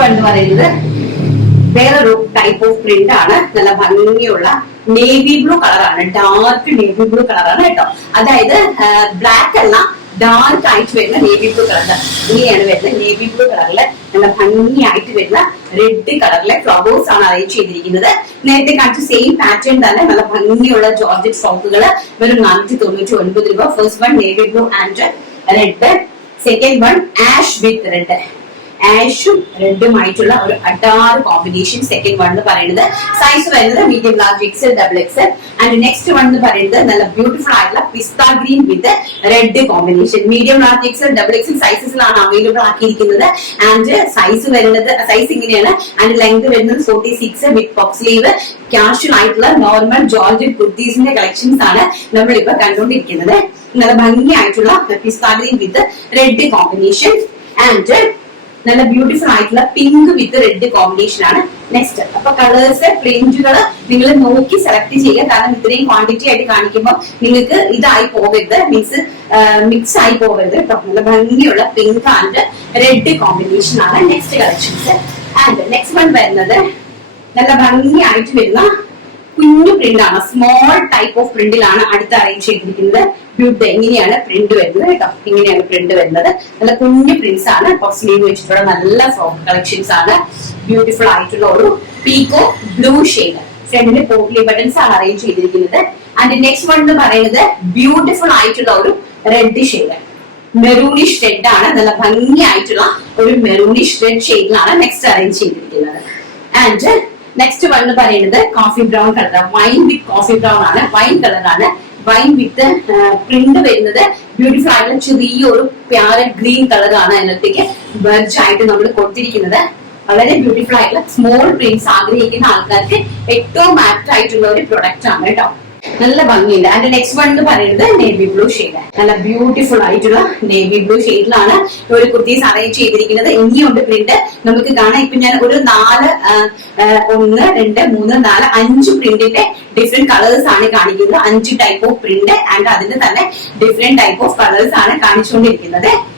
One എന്ന് പറയുന്നത് വേറൊരു ടൈപ്പ് ഓഫ് പ്രിന്റ് ആണ്. നല്ല ഭംഗിയുള്ള നേവി ബ്ലൂ കളറാണ്, ഡാർക്ക് നേവി ബ്ലൂ കളറാണ് കേട്ടോ. അതായത് ബ്ലാക്ക് അല്ല, ഡാർക്ക് ആയിട്ട് വരുന്ന നേവി ബ്ലൂ കളർ. ഇങ്ങനെയാണ് വരുന്നത്. നേവി ബ്ലൂ കളറില് നല്ല ഭംഗിയായിട്ട് വരുന്ന റെഡ് കളറിലെ ഫ്ലവേഴ്സ് ആണ് അറേഞ്ച് ചെയ്തിരിക്കുന്നത്. നേരത്തെ കാണിച്ച സെയിം പാറ്റേൺ തന്നെ നല്ല ഭംഗിയുള്ള ജോർജറ്റ് ഫ്രോക്കുകൾ വെറും 499 രൂപ. First one navy blue and red, second one ash with red. ആഷും റെഡുമായിട്ടുള്ള ഒരു അഡാർ കോമ്പിനേഷൻ സെക്കൻഡ് വൺ എന്ന് പറയുന്നത്. സൈസ് വരുന്നത് medium, large, XL, double XL. And next one എന്ന് പറയുന്നത് നല്ല ബ്യൂട്ടിഫുൾ ആയിട്ടുള്ള pista green with red combination. Medium, large, XL, double XL സൈസസിലാണ് അവൈലബിൾ ആക്കിയിരിക്കുന്നത്. ആൻഡ് സൈസ് വരുന്നത് സൈസ് ഇങ്ങനെയാണ്. ആൻഡ് ലെങ്ത് വരുന്നത് 46 വിത്ത് പഫ് സ്ലീവ്. കാഷ്വൽ ആയിട്ടുള്ള നോർമൽ ജോർജറ്റ് കുർത്തീസിന്റെ കളക്ഷൻസ് ആണ് നമ്മളിപ്പോ കണ്ടുകൊണ്ടിരിക്കുന്നത്. നല്ല ഭംഗിയായിട്ടുള്ള pista green with red combination. And നല്ല ബ്യൂട്ടിഫുൾ ആയിട്ടുള്ള പിങ്ക് വിത്ത് റെഡ് കോമ്പിനേഷൻ ആണ് നെക്സ്റ്റ്. അപ്പൊ കളേഴ്സ്, പ്രിന്റുകൾ നിങ്ങൾ നോക്കി സെലക്ട് ചെയ്യുക. കാരണം ഇത്രയും ക്വാണ്ടിറ്റി ആയിട്ട് കാണിക്കുമ്പോൾ നിങ്ങൾക്ക് ഇതായി പോകരുത്, മിക്സ് ആയി പോകരുത് കേട്ടോ. നല്ല ഭംഗിയുള്ള പിങ്ക് ആൻഡ് റെഡ് കോമ്പിനേഷൻ ആണ് next collections. And next one വരുന്നത് നല്ല ഭംഗിയായിട്ട് വരുന്ന കുഞ്ഞു പ്രിന്റ് ആണ്, സ്മോൾ ടൈപ്പ് ഓഫ് പ്രിന്റിലാണ് അടുത്ത് അറേഞ്ച് ചെയ്തിരിക്കുന്നത്. ബ്യൂട്ടി ഇങ്ങനെയാണ് പ്രിന്റ് വരുന്നത് കേട്ടോ. ഇങ്ങനെയാണ് പ്രിന്റ് വരുന്നത്. നല്ല കുഞ്ഞു പ്രിന്റ്സ് ആണ്. സ്ലീവ് വെച്ചിട്ടുള്ള നല്ല ഫ്രോക്ക് കളക്ഷൻസ് ആണ്. ബ്യൂട്ടിഫുൾ ആയിട്ടുള്ള ഒരു പീക്കോ ബ്ലൂ ഷെയ്ഡ്. ഫ്രണ്ടില് പോട്ട്ലി ബട്ടൺസ് ആണ് അറേഞ്ച് ചെയ്തിരിക്കുന്നത്. ആൻഡ് നെക്സ്റ്റ് വൺ എന്ന് പറയുന്നത് ബ്യൂട്ടിഫുൾ ആയിട്ടുള്ള ഒരു റെഡ് ഷെയ്ഡ്, മെറൂണിഷ് റെഡ് ആണ്. നല്ല ഭംഗിയായിട്ടുള്ള ഒരു മെറൂണിഷ് റെഡ് ഷെയ്ഡിലാണ് നെക്സ്റ്റ് അറേഞ്ച് ചെയ്തിരിക്കുന്നത്. ആൻഡ് നെക്സ്റ്റ് വൺ എന്ന് പറയുന്നത് കോഫി ബ്രൗൺ കളർ, വൈൻ വിത്ത് കോഫി ബ്രൗൺ ആണ്, വൈൻ കളറാണ്. വൈൻ വിത്ത് പ്രിന്റ് വരുന്നത് ബ്യൂട്ടിഫുൾ ആയിട്ടുള്ള ചെറിയൊരു പ്യാരറ്റ് ഗ്രീൻ കളറാണ് അതിനകത്തേക്ക് ബർജ് ആയിട്ട് നമ്മൾ കൊടുത്തിരിക്കുന്നത്. വളരെ ബ്യൂട്ടിഫുൾ ആയിട്ടുള്ള സ്മോൾ പ്രിന്റ്സ് ആഗ്രഹിക്കുന്ന ആൾക്കാർക്ക് ഏറ്റവും ആപ്റ്റ് ആയിട്ടുള്ള ഒരു പ്രൊഡക്റ്റ് ആണ് കേട്ടോ. നല്ല ഭംഗിയുണ്ട്. അതിന്റെ നെക്സ്റ്റ് വൺ എന്ന് പറയുന്നത് നേവി ബ്ലൂ ഷെയ്ഡ്. നല്ല ബ്യൂട്ടിഫുൾ ആയിട്ടുള്ള നേവി ബ്ലൂ ഷെയ്ഡിലാണ് ഒരു കുർത്തീസ് അറേഞ്ച് ചെയ്തിരിക്കുന്നത്. ഇനിയുണ്ട് പ്രിന്റ് നമുക്ക് കാണാം. ഇപ്പൊ ഞാൻ ഒരു 1 2 3 4 5 പ്രിന്റിന്റെ ഡിഫറെന്റ് കളേഴ്സ് ആണ് കാണിക്കുന്നത്. 5 ടൈപ്പ് ഓഫ് പ്രിന്റ് ആൻഡ് അതിന് തന്നെ ഡിഫറെന്റ് ടൈപ്പ് ഓഫ് കളേഴ്സ് ആണ് കാണിച്ചുകൊണ്ടിരിക്കുന്നത്.